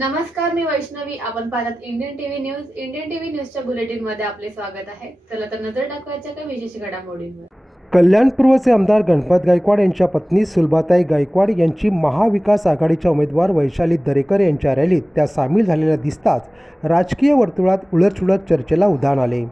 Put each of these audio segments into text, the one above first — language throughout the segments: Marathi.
नमस्कार, मी वैष्णवी. आपण पाहत Indian TV news. Indian TV न्यूजच्या बुलेटिन मध्ये आपले स्वागत आहे. चला तर नजर टाकवायच्या काही विशेष घडामोडींवर. कल्याणपूर्वचे आमदार गणपत गायकवाड यांच्या पत्नी सुलभाताई गायकवाड यांची महाविकास आघाडीच्या उमेदवार वैशाली दरेकर यांच्या रॅलीत त्या सामील झालेल्या दिसताच राजकीय वर्तुळात उलटसुलट चर्चेला उधाण आले.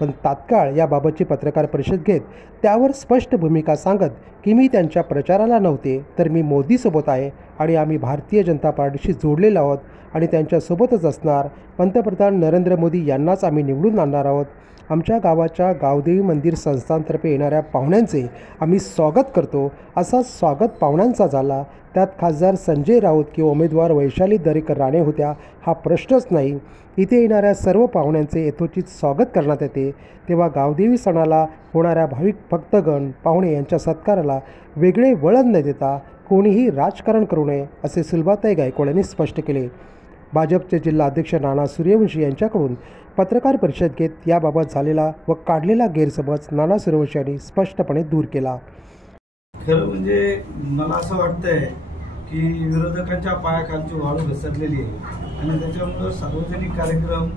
पण तात्काळ याबाबतची पत्रकार परिषद घेत त्यावर स्पष्ट भूमिका सांगत की मी त्यांच्या प्रचाराला नव्हते, तर मी मोदीसोबत आहे आणि आम्ही भारतीय जनता पार्टीशी जोडलेलो आहोत आणि त्यांच्यासोबतच असणार. पंतप्रधान नरेंद्र मोदी यांनाच आम्ही निवडून आणणार आहोत. आमच्या गावाच्या गावदेवी मंदिर संस्थांतर्फे येणाऱ्या पाहुण्यांचे आम्ही स्वागत करतो. असा स्वागत पाहुण्यांचा झाला. त्यात खासदार संजय राऊत किंवा उमेदवार वैशाली दरेकर राणे होत्या हा प्रश्नच नाही. इथे येणाऱ्या सर्व पाहुण्यांचे यथोचित स्वागत करण्यात येते. तेव्हा गावदेवी सणाला होणाऱ्या भाविक भक्तगण पाहुणे यांच्या सत्काराला वेगळे वळण न देता कोणीही राजकारण करू नये असे सुलभाताई गायकवाड यांनी स्पष्ट केले. भाजपचे जिल्हा अध्यक्ष नाना सूर्यवंशी यांच्याकडून पत्रकार परिषद घेत याबाबत झालेला व काढलेला गैरसमज नाना सूर्यवंशी यांनी स्पष्टपणे दूर केला. खरं म्हणजे मला असं वाटतंय की विरोधकांच्या पायाखालची वाळू घसरलेली आहे आणि त्याच्यामुळं सार्वजनिक कार्यक्रम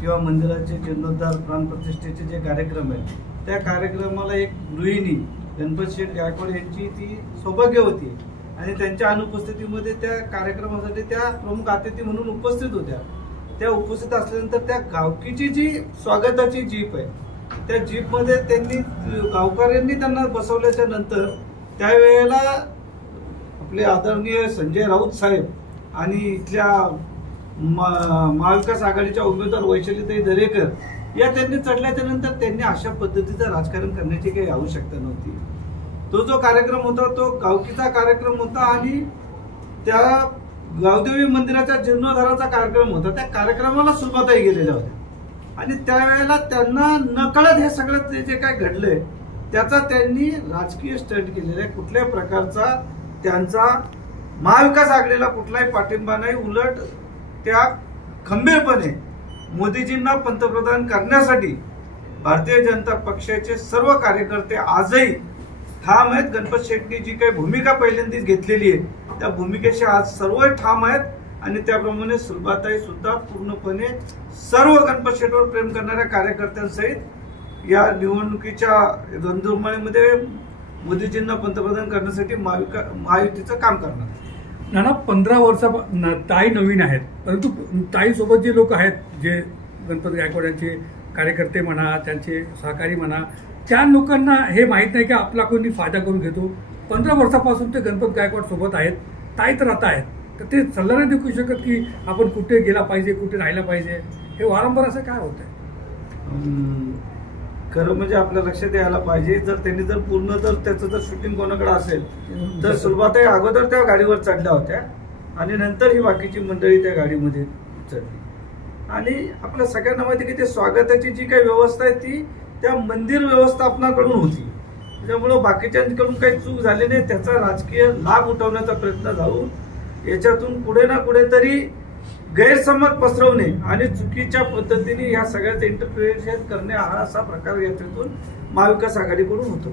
किंवा मंदिराचे जीर्णोद्धार प्राणप्रतिष्ठेचे जे कार्यक्रम आहेत त्या कार्यक्रमाला एक गृहिणी गणपत शेठ गायकवाड यांची ती सौभाग्य होती आणि त्यांच्या अनुपस्थितीमध्ये त्या कार्यक्रमासाठी त्या प्रमुख अतिथी म्हणून उपस्थित होत्या. त्या उपस्थित असल्यानंतर त्या गावकीची जी स्वागताची जीप आहे त्या जीपमध्ये त्यांनी गावकऱ्यांनी त्यांना बसवल्याच्या नंतर त्यावेळेला आपले आदरणीय संजय राऊत साहेब आणि इथल्या महाविकास आघाडीच्या उमेदवार वैशालीताई दरेकर या त्यांनी चढल्याच्या नंतर त्यांनी अशा पद्धतीचं राजकारण करण्याची काही आवश्यकता नव्हती. तो जो कार्यक्रम होता तो गावकीचा कार्यक्रम होता आणि त्या गावदेवी मंदिराच्या जीर्णोद्धाराचा कार्यक्रम होता. त्या कार्यक्रमाला सुलभाताई गेलेल्या होत्या आणि त्यावेळेला त्यांना नकळत हे सगळं जे काय घडलंय त्याचा त्यांनी राजकीय स्टंट केलेला आहे. कुठल्या प्रकारचा त्यांचा महाविकास आघाडीला कुठलाही पाठिंबा नाही. उलट त्या खंबीरपणे मोदीजींना पंतप्रधान करण्यासाठी भारतीय जनता पक्षाचे सर्व कार्यकर्ते आजही ठाम आहेत. गणपत शेट्टी जी काही भूमिका पहिल्यांदाच घेतलेली आहे त्या भूमिकेशी आज सर्व ठाम आहेत आणि त्याप्रमाणे सुलभाताई सुद्धा पूर्णपणे सर्व गणपत शेट्टीवर प्रेम करणाऱ्या कार्यकर्त्यांसहित या निवडणुकीच्या रणधुमाळीमध्ये मोदीजींना पंतप्रधान करण्यासाठी महायुतीचं काम करणार. नाना 15 वर्षा ताई नवीन आहेत, परंतु ताईसोबत जे लोक आहेत जे गणपत गायकवाड यांचे कार्यकर्ते म्हणा त्यांचे सहकारी म्हणा त्या लोकांना हे माहीत नाही की आपला कोणी फायदा करून घेतो. 15 वर्षापासून ते गणपत गायकवाड सोबत आहेत, ताई तर आता आहेत, तर ते सल्ला नाही देऊ शकत की आपण कुठे गेला पाहिजे कुठे राहिला पाहिजे. हे वारंवार असं काय होत आहे? खरं म्हणजे आपल्या लक्षात यायला पाहिजे जर त्यांनी जर पूर्ण जर त्याचं जर शूटिंग कोणाकडे असेल तर सुलभाताई अगोदर त्या गाडीवर चढल्या होत्या आणि नंतर ही बाकीची मंडळी त्या गाडीमध्ये चढली आणि आपल्या सगळ्यांना माहिती की ते स्वागताची जी काही व्यवस्था आहे ती त्या मंदिर व्यवस्थापनाकडून होती. त्याच्यामुळं बाकीच्यांकडून काही चूक झाली नाही. त्याचा राजकीय लाभ उठवण्याचा प्रयत्न झाला. याच्यातून पुढे ना कुठेतरी गैरसमज पसरवणे आणि चुकीच्या पद्धतीने या सगळ्याचं इंटरप्रिटेशन करणे हा असा प्रकार याच्यातून महाविकास आघाडीकडून होतो.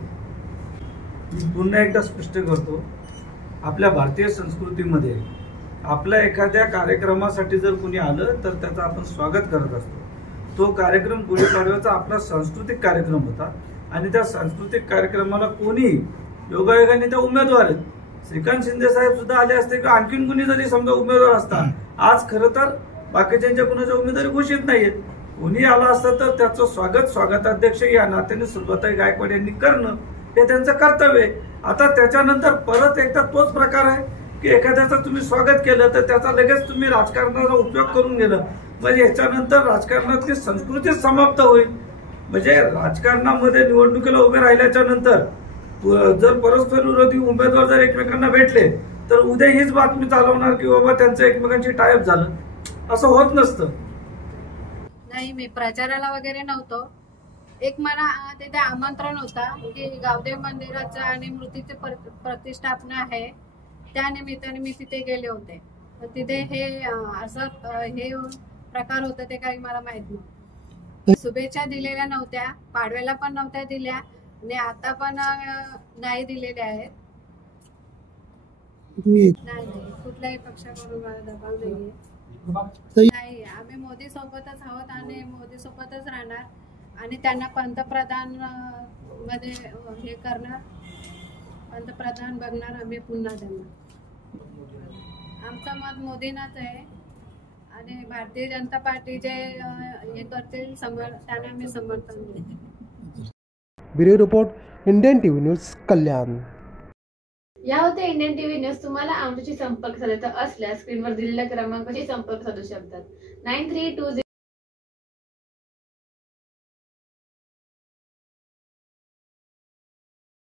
मी पुन्हा एकदा स्पष्ट करतो, आपल्या भारतीय संस्कृतीमध्ये आपल्या एखाद्या कार्यक्रमासाठी जर कोणी आलं तर त्याचं आपण स्वागत करत असतो. तो कार्यक्रम गुढीपाडव्याचा आपला सांस्कृतिक कार्यक्रम होता आणि त्या सांस्कृतिक कार्यक्रमाला कोणी योगायोगाने त्या उमेदवार आहेत. श्रीकांत शिंदे साहेब सुद्धा आले असते किंवा आणखीन कुणी जरी समजा उमेदवार असतात. आज खरं तर बाकीच्या कुणाच्या उमेदवारी घोषित नाहीयेत. कोणी आला असतं तर त्याचं स्वागताध्यक्ष या नात्याने सुलभाताई गायकवाड यांनी करणं हे त्यांचं कर्तव्य आहे. आता त्याच्यानंतर परत एकदा तोच प्रकार आहे की एखाद्याचं तुम्ही स्वागत केलं तर त्याचा लगेच तुम्ही राजकारणाचा उपयोग करून गेलं म्हणजे याच्यानंतर राजकारणातली संस्कृती समाप्त होईल. म्हणजे राजकारणामध्ये निवडणुकीला उभे राहिल्याच्या नंतर जर परस्पर विरोधी उमेदवार जर एकमेकांना भेटले तर उद्या हीच बातमी चालवणार की बाबा त्यांचं एकमेकांची टायअप झालं. असं होत नसतं. नाही, मी प्रचाराला वगैरे नव्हतो. एक मला तिथे आमंत्रण होता की गावदेव मंदिराचं आणि मूर्तीचे प्रतिष्ठापना आहे त्या निमित्ताने मी तिथे गेले होते. तिथे हे असं हे प्रकार होतं ते काही मला माहित नव्हतं. शुभेच्छा दिलेल्या नव्हत्या, पाडव्याला पण नव्हत्या दिल्या आणि आता पण नाही दिलेल्या आहेत. नाही, कुठल्याही पक्षाकडून मला दबाव नाहीये. नाही, आम्ही मोदी सोबतच आहोत आणि मोदी सोबतच राहणार आणि त्यांना पंतप्रधान मध्ये हे करणार, पंतप्रधान बघणार आम्ही पुन्हा त्यांना. आमचं मत मोदींनाच आहे आणि भारतीय जनता पार्टी जे हे करतील त्यांना आम्ही समर्थन देऊ. Bureau report Indian TV news Kalyan. या होत्या इंडियन टीव्ही न्यूज. तुम्हाला आमच्याशी संपर्क साधायचा असल्यास स्क्रीनवर दिलेल्या क्रमांकाशी संपर्क साधू शकतात. 9320